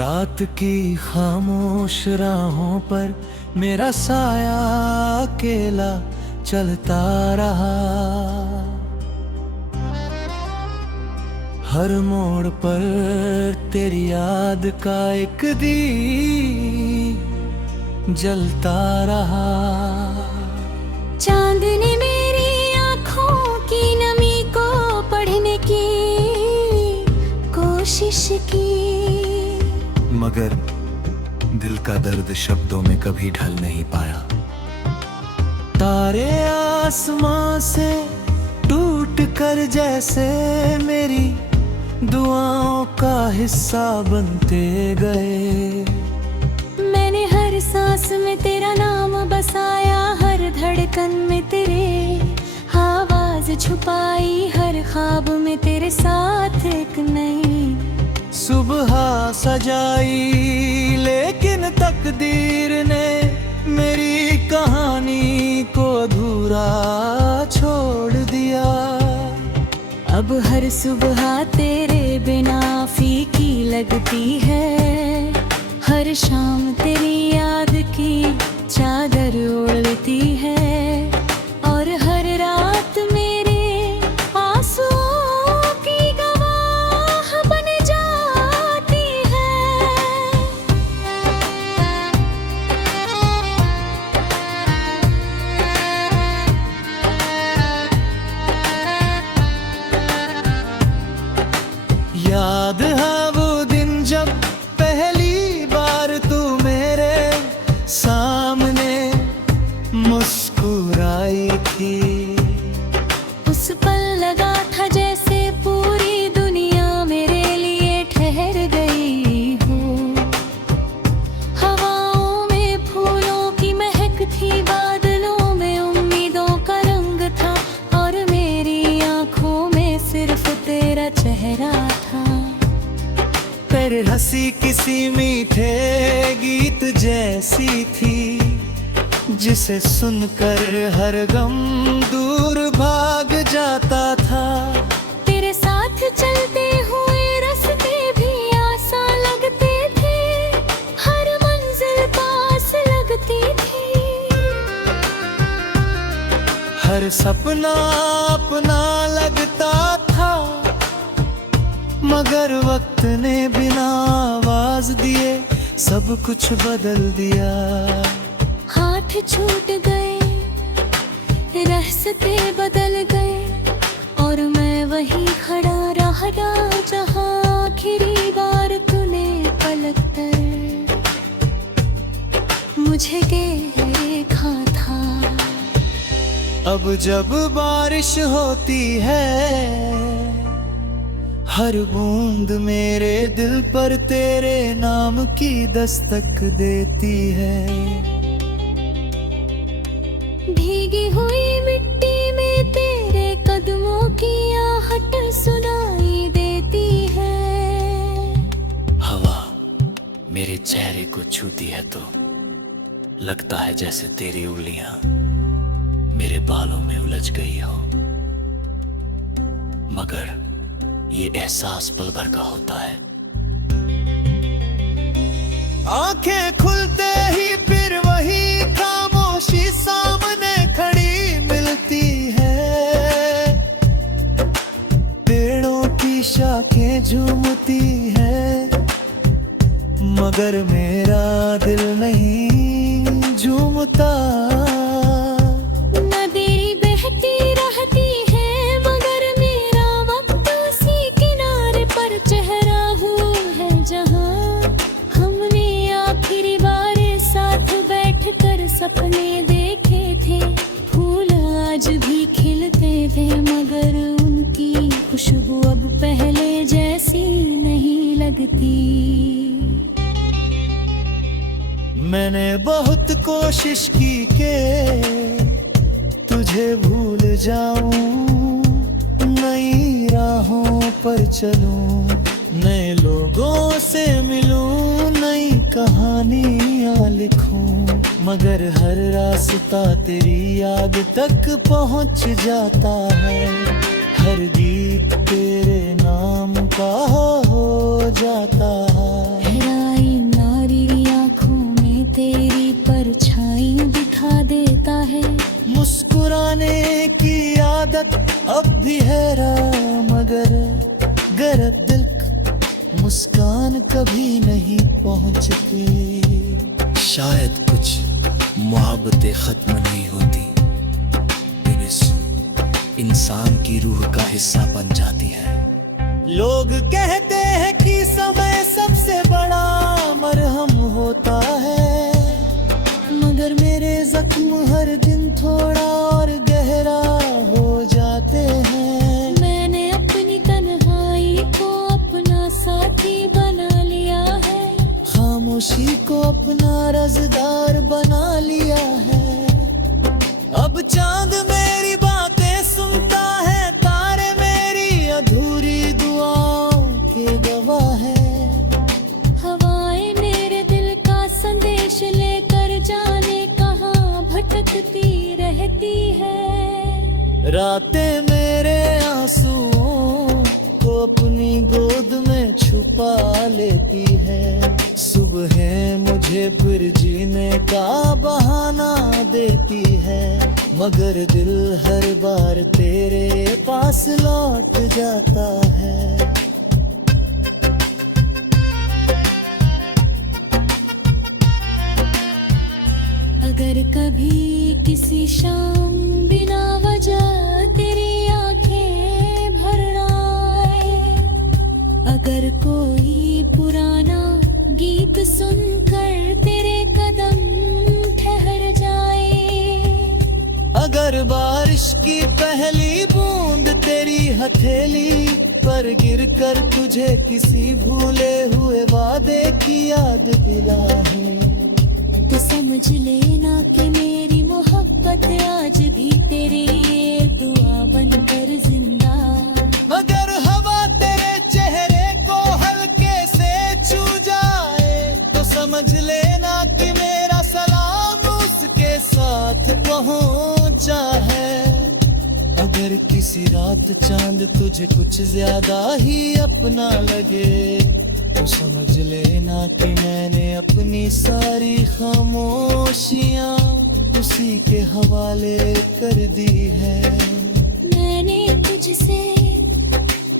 रात की खामोश राहों पर मेरा साया अकेला चलता रहा। हर मोड़ पर तेरी याद का एक दीप जलता रहा। चांद ने मेरी आँखों की नमी को पढ़ने की कोशिश की, मगर दिल का दर्द शब्दों में कभी ढल नहीं पाया। तारे आसमां से टूट कर जैसे मेरी दुआओं का हिस्सा बनते गए। मैंने हर सांस में तेरा नाम बसाया, हर धड़कन में तेरे आवाज छुपाई, हर ख्वाब में तेरे साथ एक नई सुबह सजाई। लेकिन तकदीर ने मेरी कहानी को अधूरा छोड़ दिया। अब हर सुबह तेरे बिना फीकी लगती है, हर शाम तेरी याद की चादर ओढ़ती है, और हर रात मेरे आंसुओं की गवाह बन जाती है। याद है वो दिन जब पहली बार तू मेरे सामने मुस्कुराई थी। उस पल लगा था जैसे पूरी दुनिया मेरे लिए ठहर गई हो। हवाओं में फूलों की महक थी, बादलों में उम्मीदों का रंग था, और मेरी आंखों में सिर्फ तेरा चेहरा था। तेरी हंसी किसी मीठे गीत जैसी थी, जिसे सुनकर हर गम दूर भाग जाता था। तेरे साथ चलते हुए रास्ते भी आसान लगते थे, हर मंजिल पास लगती थी। हर सपना अपना लगता था, मगर वक्त ने बिना आवाज दिए सब कुछ बदल दिया। हाथ छूट गए, रास्ते बदल गए, और मैं वहीं खड़ा रहा जहाँ आखिरी बार तूने पलक कर मुझे देखा था। अब जब बारिश होती है, हर बूंद मेरे दिल पर तेरे नाम की दस्तक देती है। भीगी हुई मिट्टी में तेरे कदमों की आहट सुनाई देती है। हवा मेरे चेहरे को छूती है तो लगता है जैसे तेरी उंगलियां मेरे बालों में उलझ गई हो, मगर ये एहसास पल भर का होता है। आंखें खुलते ही फिर वही खामोशी सामने खड़ी मिलती है। पेड़ों की शाखें झूमती है, मगर मेरा दिल नहीं झूमता। नदी बहती रहती है, मगर मेरा वक्त उसी किनारे पर चेहरा हुआ है, जहाँ हमने आखिरी बार साथ बैठकर सपने देखे थे। फूल आज भी खिलते थे, मगर उनकी खुशबू अब पहले जैसी नहीं लगती। मैंने बहुत कोशिश की के तुझे भूल जाऊं, नई राहों पर चलूं, नए लोगों से मिलूं, नई कहानियां लिखूं, मगर हर रास्ता तेरी याद तक पहुंच जाता है। हर गीत तेरे नाम का हो जाता है। मुस्कुराने की आदत अब भी है, मगर गरत दिल मुस्कान कभी नहीं पहुंचती। शायद कुछ मोहब्बतें खत्म नहीं होती, फिर इस इंसान की रूह का हिस्सा बन जाती है। लोग कहते हैं कि समय सबसे बड़ा मरहम होता है, मगर मेरे जख्म हर दिन थोड़ा और गहरा हो जाते हैं। मैंने अपनी तन्हाई को अपना साथी बना लिया है, खामोशी को अपना रज़दार बना लिया है। अब चांद मेरी बातें सुनता है, तारे मेरी अधूरी दुआओं के गवाह है। हवाएं मेरे दिल का संदेश लेकर जाने कहाँ भटकती रहती है। रातें मेरे आंसुओं को अपनी गोद में छुपा लेती है। सुबह मुझे फिर जीने का बहाना देती है, मगर दिल हर बार तेरे पास लौट जाता है। अगर कभी किसी शाम बिना वजह तेरी आंखें भर आए, अगर कोई पुराना गीत सुनकर तेरे कदम ठहर जाए, अगर बारिश की पहली बूंद तेरी हथेली पर गिरकर तुझे किसी भूले हुए वादे की याद दिलाए, तो समझ लेना कि मेरी मोहब्बत आज भी तेरी ये दुआ बनकर जिंदा। मगर हवा तेरे चेहरे को हल्के से छू जाए, तो समझ लेना कि मेरा सलाम उसके साथ पहुंचा है। अगर किसी रात चांद तुझे कुछ ज्यादा ही अपना लगे, तो समझ लेना कि मैंने अपनी सारी खामोशियाँ उसी के हवाले कर दी है। मैंने तुझसे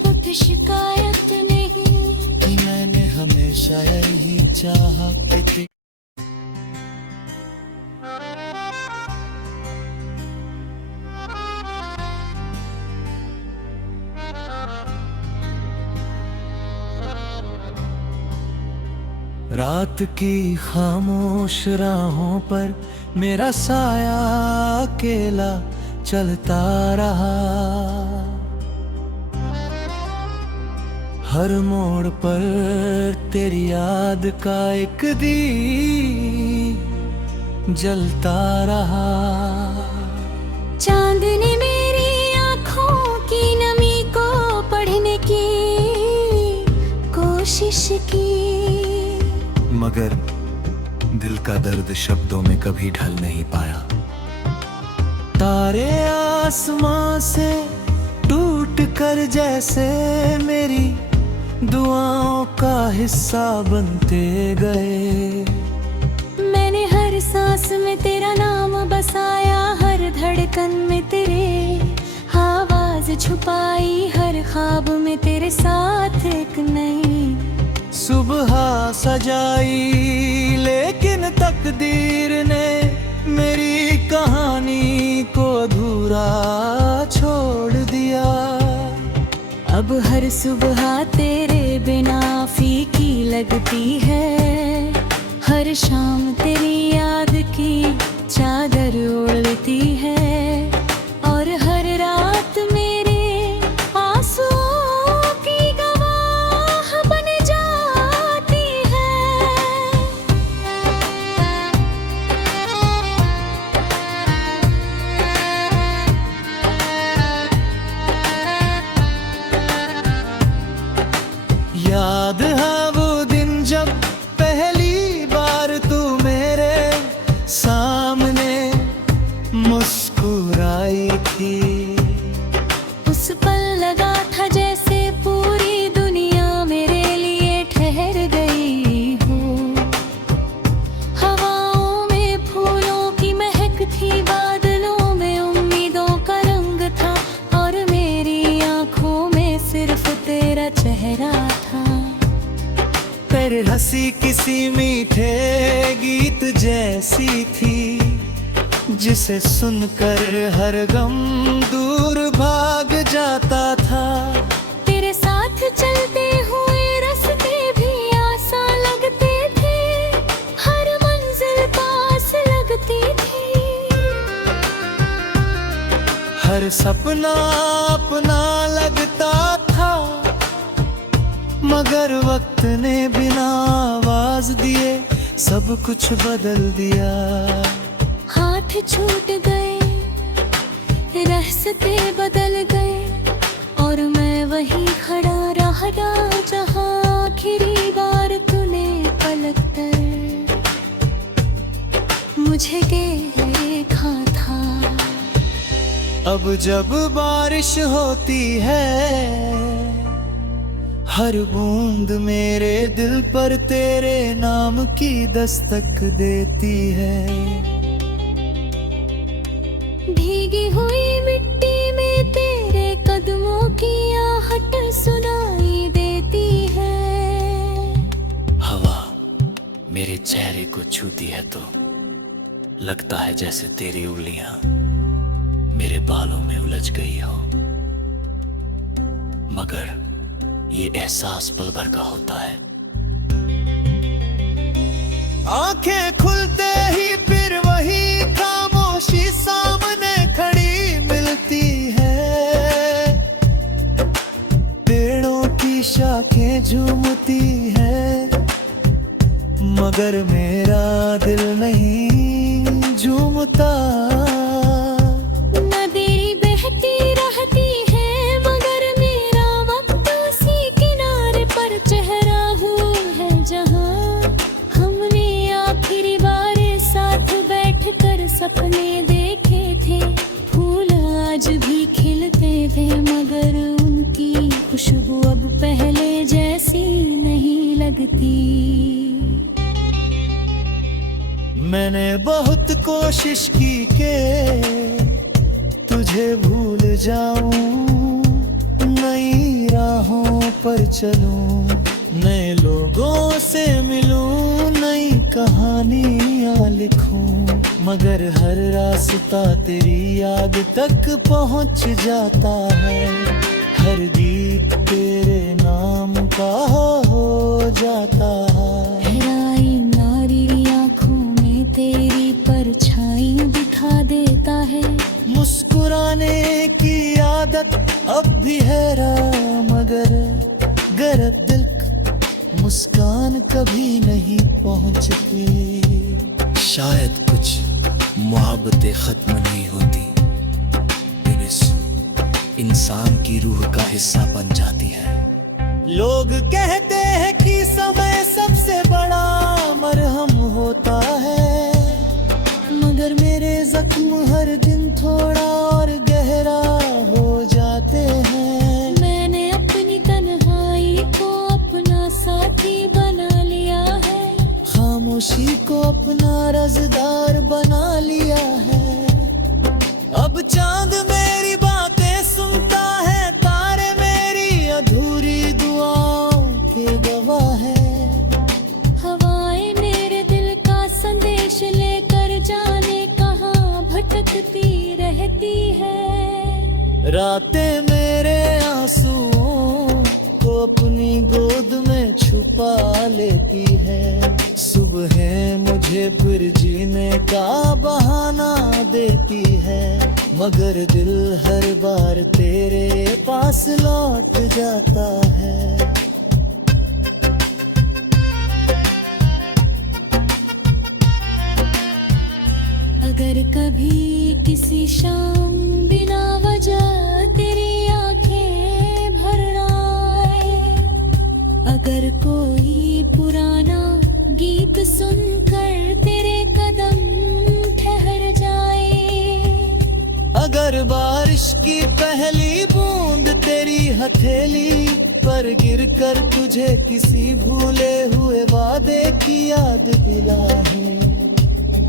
कुछ शिकायत नहीं, कि मैंने हमेशा यही चाहा कि रात की खामोश राहों पर मेरा साया अकेला चलता रहा। हर मोड़ पर तेरी याद का एक दीप जलता रहा। चांद ने मेरी आँखों की नमी को पढ़ने की कोशिश की, मगर दिल का दर्द शब्दों में कभी ढल नहीं पाया। तारे आसमां से टूट कर जैसे मेरी दुआओं का हिस्सा बनते गए। मैंने हर सांस में तेरा नाम बसाया, हर धड़कन में तेरे आवाज छुपाई, हर ख्वाब में तेरे साथ एक नई सुबह सजाई। लेकिन तकदीर ने मेरी कहानी को अधूरा छोड़ दिया। अब हर सुबह तेरे बिना फीकी लगती है, हर शाम तेरी याद की चादर ओढ़ती है, और हर रात मेरे आंसुओं की गवाह बन जाती है। याद है वो दिन जब पहली बार तू मेरे हंसी किसी मीठे गीत जैसी थी, जिसे सुनकर हर गम दूर भाग जाता था। तेरे साथ चलते हुए रास्ते भी आसान लगते थे, हर मंजिल पास लगती थी। हर सपना अपना लगता था, मगर वक्त ने बिना आवाज दिए सब कुछ बदल दिया। हाथ छूट गए, रास्ते बदल गए, और मैं वहीं खड़ा रहा जहाँ आखिरी बार तूने पलक कर मुझे देखा था। अब जब बारिश होती है, हर बूंद मेरे दिल पर तेरे नाम की दस्तक देती है। भीगी हुई मिट्टी में तेरे कदमों की आहट सुनाई देती है। हवा मेरे चेहरे को छूती है तो लगता है जैसे तेरी उंगलियां मेरे बालों में उलझ गई हो, मगर ये एहसास पल भर का होता है। आंखें खुलते ही फिर वही खामोशी सामने खड़ी मिलती है। पेड़ों की शाखें झूमती है, मगर मेरा दिल नहीं झूमता। नदी बहती रहती है, मगर मेरा वक्त उसी किनारे पर चेहरा हुआ है जहाँ हमने आखिरी बार साथ बैठकर सपने देखे थे। फूल आज भी खिलते थे, मगर उनकी खुशबू अब पहले जैसी नहीं लगती। मैंने बहुत कोशिश की के तुझे भूल जाऊं, नई राहों पर चलूं, नए लोगों से मिलूं, नई कहानियां लिखूं, मगर हर रास्ता तेरी याद तक पहुंच जाता है। हर गीत तेरे नाम का हो जाता है। गहराई नारी आँखों में तेरी परछाई दिखा देता है। मुस्कुराने की आदत अब भी हैरा, मगर गरज दिल मुस्कान कभी नहीं पहुंचती। शायद कुछ मोहब्बतें खत्म नहीं होती, फिर इस इंसान की रूह का हिस्सा बन जाती है। लोग कहते हैं कि समय सबसे बड़ा मरहम होता है, मगर मेरे जख्म हर दिन थोड़ा और गहरा हो जाते हैं। मैंने अपनी तन्हाई को अपना साथी बना लिया है, खामोशी को अपना रज़दार बना लिया है। अब चांद मेरी बातें सुनता है, तारे मेरी अधूरी दुआओं के गवाह है। हवाएं मेरे दिल का संदेश लेकर जाने कहाँ भटकती रहती है। रातें मेरे आंसुओं को अपनी गोद में छुपा लेती है। सुबह मुझे फिर जीने का बहाना देती है, मगर दिल हर बार तेरे पास लौट जाता है। अगर कभी किसी शाम बिना वजह तेरी आंखें भर आए, अगर कोई पुराना गीत सुनकर तेरे कदम ठहर जाए, अगर बारिश की पहली बूंद तेरी हथेली पर गिरकर तुझे किसी भूले हुए वादे की याद दिलाए,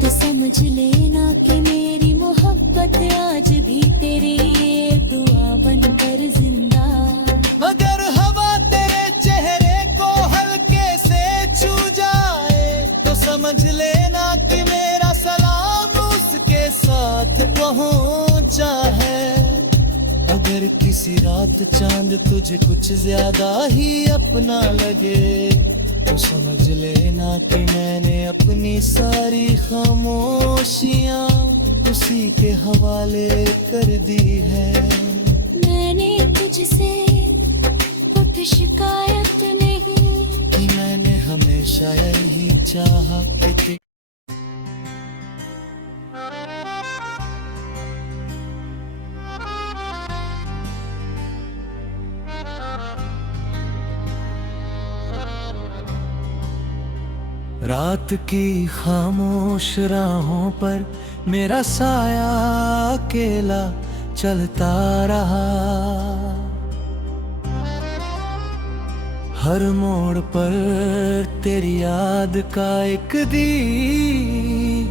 तो समझ लेना कि मेरी मोहब्बत आज भी तेरी ये दुआ बनकर जिंदा। मगर हवा तेरे चेहरे को हल्के से छू समझ लेना कि मेरा सलाम उसके साथ पहुंचा है। अगर किसी रात चांद तुझे कुछ ज्यादा ही अपना लगे तो समझ लेना कि मैंने अपनी सारी खामोशियां उसी के हवाले कर दी है। मैंने तुझसे कुछ शिकायत नहीं, कि मैंने हमेशा यही चाहा कि रात की खामोश राहों पर मेरा साया अकेला चलता रहा। हर मोड़ पर तेरी याद का एक दीप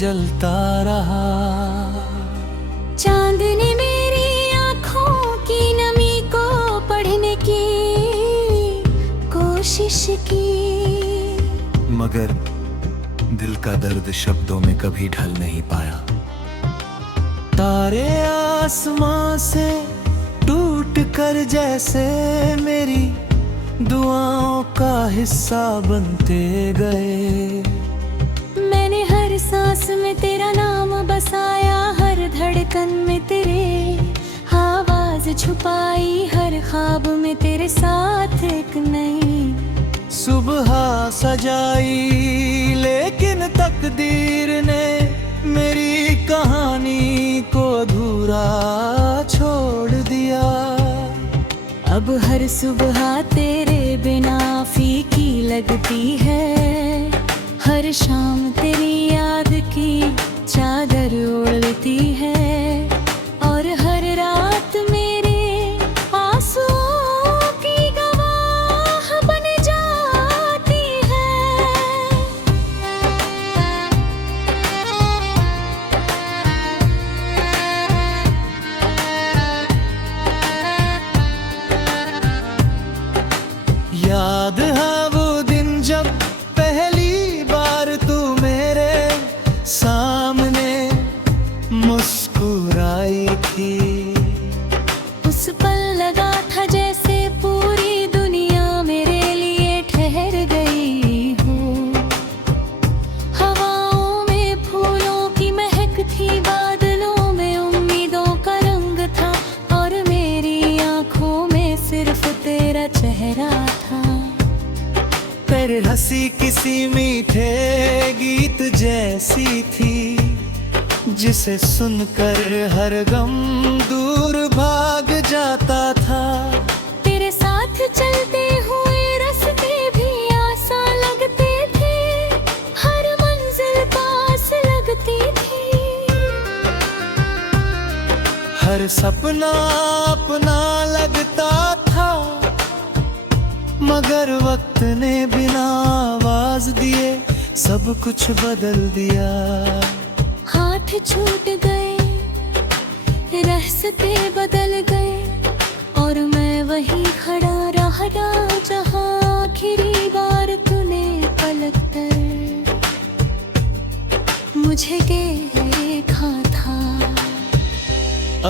जलता रहा। चांद ने मेरी आँखों की नमी को पढ़ने की कोशिश की, मगर दिल का दर्द शब्दों में कभी ढल नहीं पाया। तारे आसमां से टूट कर जैसे मेरी दुआओं का हिस्सा बनते गए। मैंने हर सांस में तेरा नाम बसाया, हर धड़कन में तेरे आवाज छुपाई, हर ख्वाब में तेरे साथ एक नई सुबह सजाई। लेकिन तकदीर ने मेरी कहानी को अधूरा छोड़ दिया। अब हर सुबह तेरे बिना फीकी लगती है, हर शाम तेरी याद की चादर ओढ़ती है, और हर रात मेरे आंसुओं की गवाह बन जाती है। याद है वो दिन जब पहली बार तू मेरे सामने मुस्कुराई थी। उस पल लगा था जैसे पूरी दुनिया मेरे लिए ठहर गई हो। हवाओं में फूलों की महक थी, बादलों में उम्मीदों का रंग था, और मेरी आंखों में सिर्फ तेरा चेहरा था। तेरी हंसी किसी मीठे गीत जैसी थी, जिसे सुनकर हर गम दूर भाग जाता था। तेरे साथ चलते हुए रास्ते भी आसान लगते थे, हर मंजिल पास लगती थी। हर सपना अपना लगता था, मगर वक्त ने बिना आवाज दिए सब कुछ बदल दिया। हाथ छूट गए, रास्ते बदल गए, और मैं वहीं खड़ा रहा जहाँ आखिरी बार तूने पलक कर मुझे देखा था।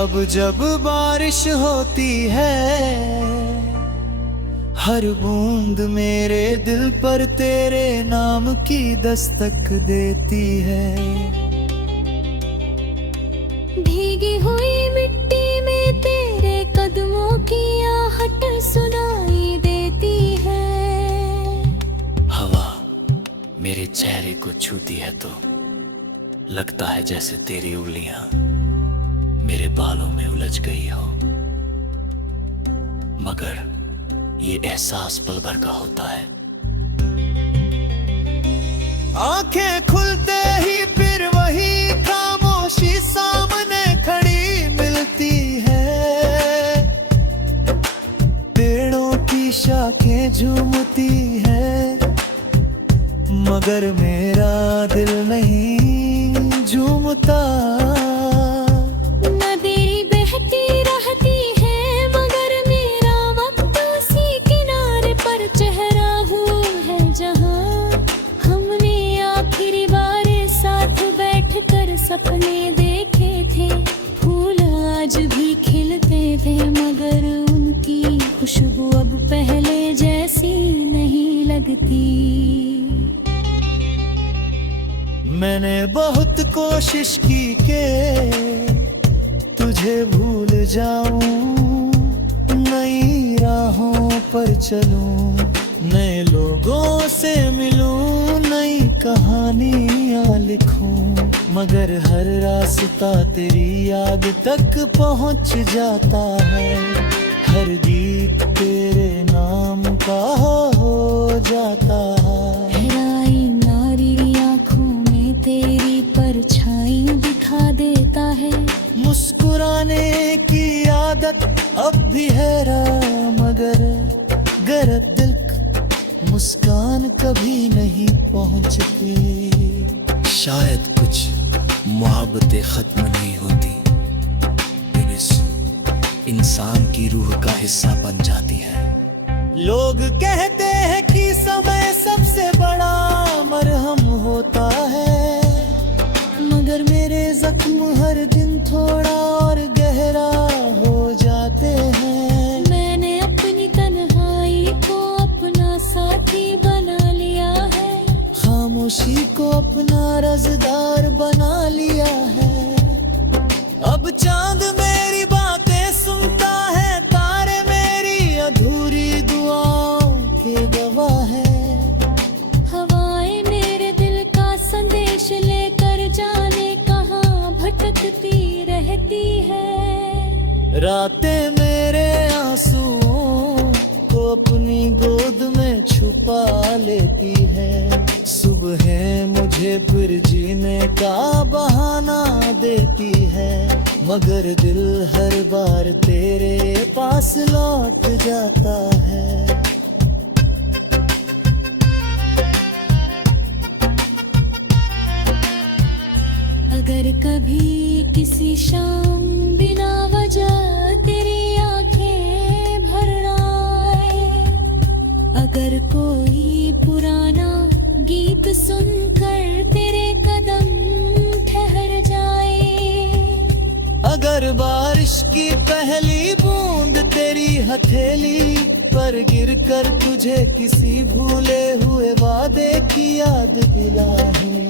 अब जब बारिश होती है, हर बूंद मेरे दिल पर तेरे नाम की दस्तक देती है। भीगी हुई मिट्टी में तेरे कदमों की आहट सुनाई देती है। हवा मेरे चेहरे को छूती है तो लगता है जैसे तेरी उंगलियां मेरे बालों में उलझ गई हो, मगर ये एहसास पल भर का होता है। आंखें खुलते ही फिर वही खामोशी सामने खड़ी मिलती है। पेड़ों की शाखें झूमती है, मगर मेरा दिल नहीं झूमता। नदी बहती रहती है, मगर मेरा वक्त उसी किनारे पर चेहरा हुआ है जहाँ हमने सपने देखे थे, फूल आज भी खिलते थे, मगर उनकी खुशबू अब पहले जैसी नहीं लगती। मैंने बहुत कोशिश की के तुझे भूल जाऊं, नई राहों पर चलूं, नए लोगों से मिलूं, नई कहानियां लिखूं, मगर हर रास्ता तेरी याद तक पहुंच जाता है, हर गीत तेरे नाम का हो जाता है। गहराई नारी आँखों में तेरी परछाई दिखा देता है, मुस्कुराने की आदत अब भी हैरा, मगर गरज दिल मुस्कान कभी नहीं पहुंचती। शायद कुछ मोहब्बतें खत्म नहीं होती, फिर इस इंसान की रूह का हिस्सा बन जाती है। लोग कहते हैं कि समय सबसे बड़ा मरहम होता है, मगर मेरे जख्म हर दिन थोड़ा और गहरा हो जाते हैं। मैंने अपनी तन्हाई को अपना साथी बना लिया है, खामोशी को अपना रज़दार बना लिया है। अब चांद मेरी बातें सुनता है, तारे मेरी अधूरी दुआओं के गवाह है। हवाएं मेरे दिल का संदेश लेकर जाने कहाँ भटकती रहती है। रातें मेरे आंसुओं को अपनी गोद में छुपा लेती है, सुबह मुझे फिर जीने का बहाना देती है, मगर दिल हर बार तेरे पास लौट जाता है। अगर कभी किसी शाम बिना वजह तेरी आंखें भर आए, अगर कोई पुराना गीत सुनकर तेरे कदम ठहर जाए, अगर बारिश की पहली बूंद तेरी हथेली पर गिरकर तुझे किसी भूले हुए वादे की याद दिलाए,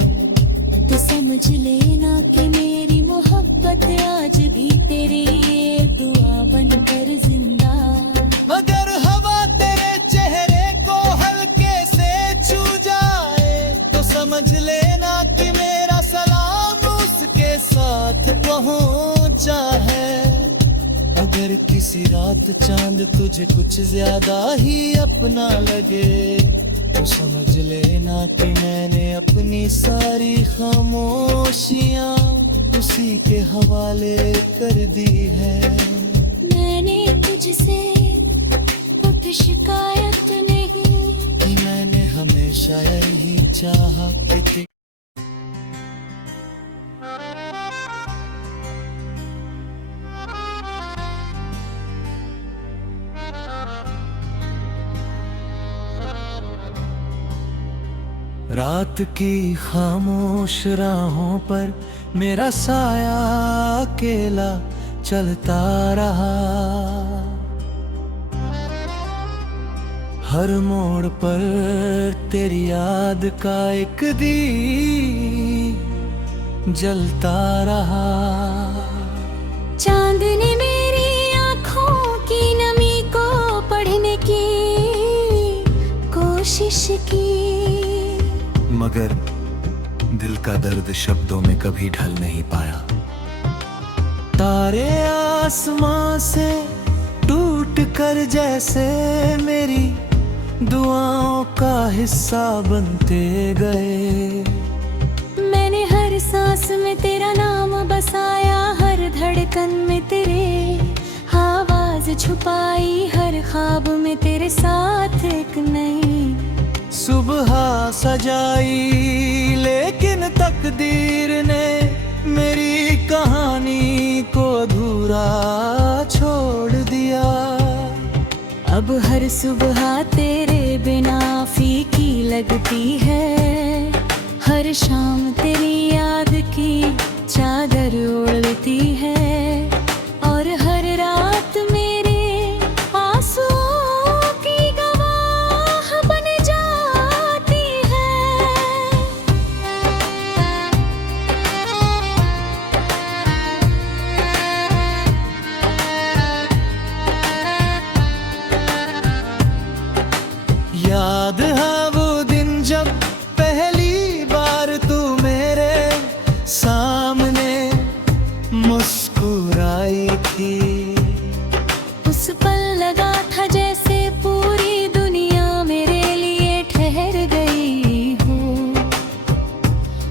तो समझ लेना कि मेरी मोहब्बत आज भी तेरी ये दुआ बनकर जिंदा। मगर हवा तेरे चेहरे को हल्के से छू जाए, तो समझ लेना कि मेरा सलाम उसके साथ पहुंचा है। अगर किसी रात चांद तुझे कुछ ज्यादा ही अपना लगे, तो समझ लेना कि मैंने अपनी सारी खामोशियाँ उसी के हवाले कर दी है। मैंने तुझसे कुछ शिकायत नहीं, कि मैंने हमेशा यही चाहा कि रात की खामोश राहों पर मेरा साया अकेला चलता रहा, हर मोड़ पर तेरी याद का एक दीप जलता रहा। चांद ने मेरी आँखों की नमी को पढ़ने की कोशिश की, मगर दिल का दर्द शब्दों में कभी ढल नहीं पाया। तारे आसमां से टूट कर जैसे मेरी दुआओं का हिस्सा बनते गए, मैंने हर सांस में तेरा नाम बसाया, हर धड़कन में तेरे आवाज छुपाई, हर ख्वाब में तेरे साथ एक नई सुबह सजाई। लेकिन तकदीर ने मेरी कहानी को अधूरा छोड़ दिया। अब हर सुबह तेरे बिना फीकी लगती है, हर शाम तेरी याद की होती है और हर रात मेरे आंसुओं की गवाह बन जाती है। याद है वो दिन जब पहली बार तू मेरे सामने मुस्कुराई थी। उस पल लगा था जैसे पूरी दुनिया मेरे लिए ठहर गई हो।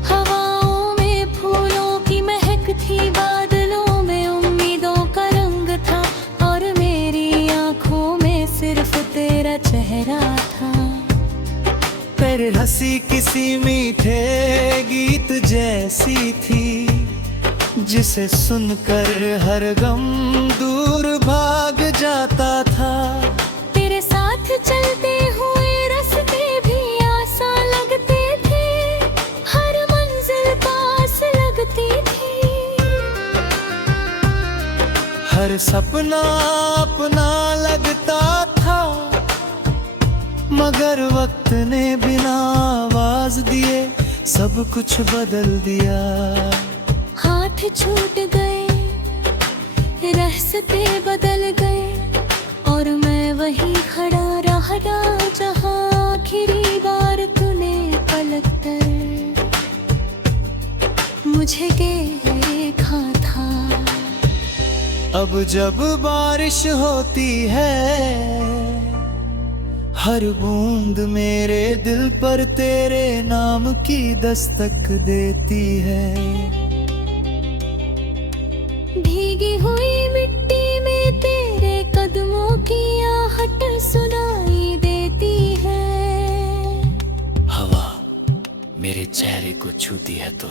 हवाओं में फूलों की महक थी, बादलों में उम्मीदों का रंग था और मेरी आंखों में सिर्फ तेरा चेहरा था। तेरी हंसी किसी मीठे गीत जैसी थी, जिसे सुनकर हर गम दूर भाग जाता था। तेरे साथ चलते हुए रास्ते भी आसान लगते थे, हर मंजिल पास लगती थी। हर सपना अपना लगता था, मगर वक्त ने बिना आवाज दिए सब कुछ बदल दिया। हाथ छूट गए, रास्ते बदल गए और मैं वहीं खड़ा रहा जहां आखिरी बार तूने पलक कर मुझे देखा था। अब जब बारिश होती है, हर बूंद मेरे दिल पर तेरे नाम की दस्तक देती है। भीगी हुई मिट्टी में तेरे कदमों की आहट सुनाई देती है। हवा मेरे चेहरे को छूती है तो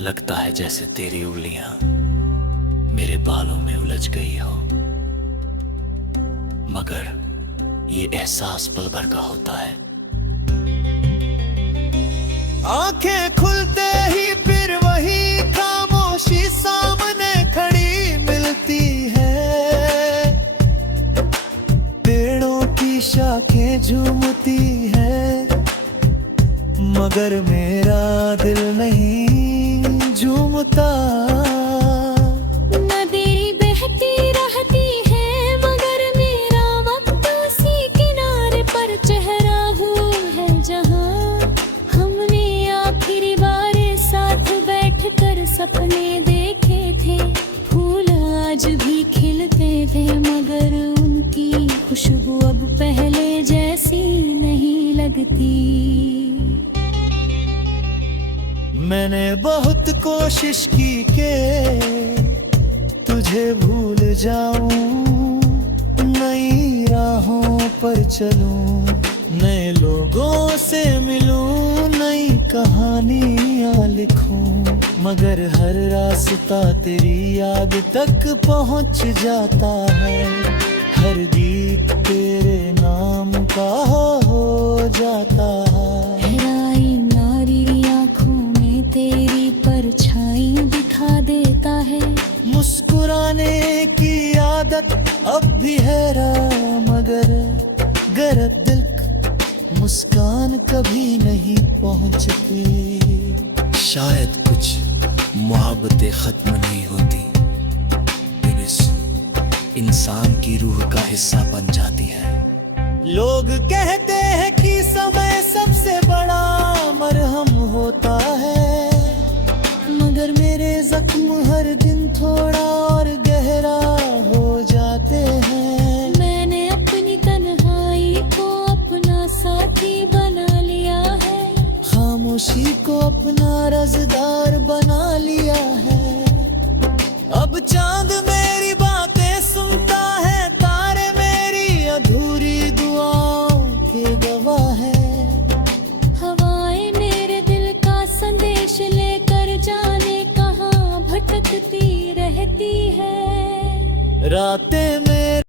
लगता है जैसे तेरी उंगलियां मेरे बालों में उलझ गई हो। मगर ये एहसास पल भर का होता है। आंखें खुलते ही फिर वही खामोशी सामने खड़ी मिलती है। पेड़ों की शाखें झूमती है, मगर मेरा दिल नहीं झूमता। नदी बहती रहती है मगर मेरा वक्त उसी किनारे पर चेहरा हुआ है जहां हमने आखिरी बार साथ बैठकर सपने देखे थे। फूल आज भी खिलते थे मगर उनकी खुशबू अब पहले जैसी नहीं लगती। मैंने बहुत कोशिश की के तुझे भूल जाऊं, नई राहों पर चलूं, नए लोगों से मिलूं, नई कहानियां लिखूं, मगर हर रास्ता तेरी याद तक पहुंच जाता है। हर गीत तेरे नाम का हो जाता है। गहराई नारी आँखों में तेरी परछाई दिखा देता है। मुस्कुराने की आदत अब भी हैरा, मगर गरज दिल मुस्कान कभी नहीं पहुंचती। शायद कुछ मोहब्बतें खत्म नहीं होती, बस इंसान की रूह का हिस्सा बन जाती है। लोग कहते हैं कि समय सबसे बड़ा मरहम होता है, मगर मेरे जख्म हर दिन थोड़ा और गहरा हो जाते हैं। मैंने अपनी तन्हाई को अपना साथी बना लिया है, खामोशी को अपना रज़दार बना लिया है। अब चांद मेरी बातें सुनता है, तारे मेरी अधूरी दुआओं के गवाह है। हवाएं मेरे दिल का संदेश लेकर जाने कहाँ भटकती रहती है। रातें